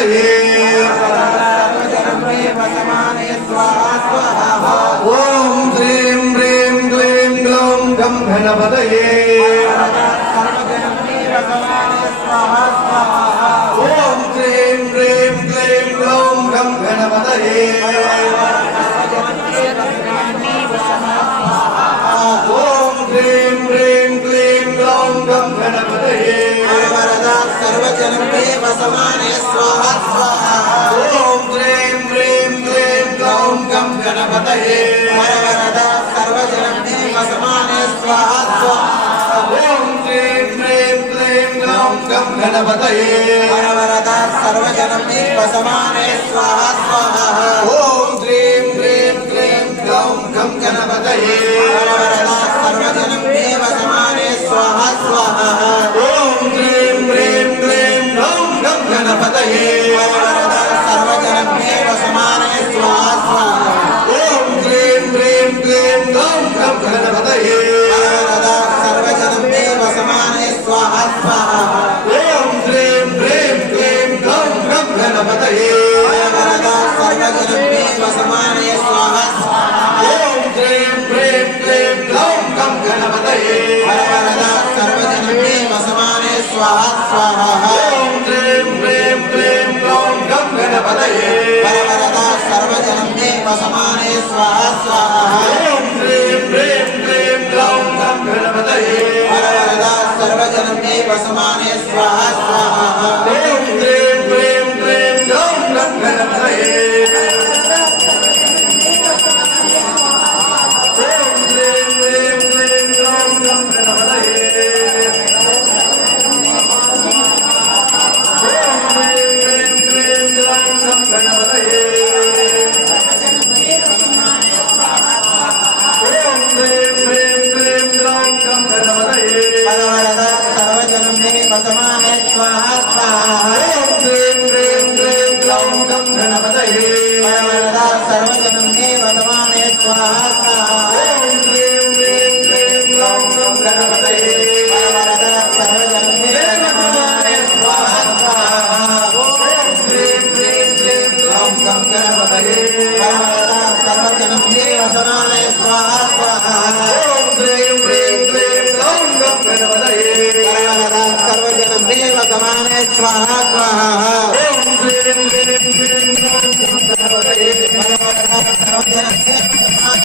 गणपतये ओम श्रीं ह्रीं क्लीं ग्लौं गं गणपतये ओम श्रीं ह्रीं क्लीं ग्लौं गं गणपतये ओम श्रीं ह्रीं क्लीं ग्लौं गं गणपतये सर्वजनं देव समाने स्वाहा स्वाहा ओम श्रीं ह्रीं क्लीं ग्लौं गं गणपतये सर्वजनं देव समाने स्वाहा स्वाहा ओम श्रीं ह्रीं क्लीं ग्लौं गं गणपतये सर्वजनं देव समाने स्वाहा स्वाहा ओम श्रीं ह्रीं क्लीं ग्लौं गं गणपतये सर्वजनं देव समाने स्वाहा स्वाहा ओम श्रीं ह्रीं क्लीं ग्लौं गं गणपतये सर्वजनं देव समाने स्वाहा स्वाहा ओम श्रीं ह्रीं क्लीं ग्लौं गं गणपतये सर्वजनं देव समाने स्वाहा स्वाहा ओम श्रीं ह्रीं क्लीं ग्लौं गं गणपतये सर्वजनं देव समाने स्वाहा स्वाहा ओम श्रीं ह्रीं क्लीं ग्लौं गं गणपतये सर्वजनं देव समाने स्वाहा स्वाहा ओम श्रीं ह्रीं क्लीं ग्लौं गं गणपतये सर्वजनं देव समाने स्वाहा स्वाहा ओम श्रीं ह्रीं क्लीं ग्लौं गं गणपतये सर्वजनं देव समाने स्वाहा स्वाहा ओम श्रीं ह्रीं क्लीं ग्लौं गं गणपतये समाने स्वाहा स्वाहा ओम श्रीं ह्रीं क्लीं ग्लौं गं गणपतये सर्वजनं देव समाने स्वाहा स्वाहा ओम श्रीं ह्रीं क्लीं ग्लौं गं गणपतये सर्वजनं देव समाने स्वाहा स्वाहा ओम श्रीं ह्रीं क्लीं ग्लौं गं गणपतये सर्वजनं देव समाने स्वाहा स्वाहा ओम श्रीं ह्रीं क्लीं ग्लौं गं गणपतये सर्वजनं देव समाने स्वाहा स्वाहा ओम श्रीं ह्रीं क्लीं ग्लौं गं गणपतये सर्वजनं देव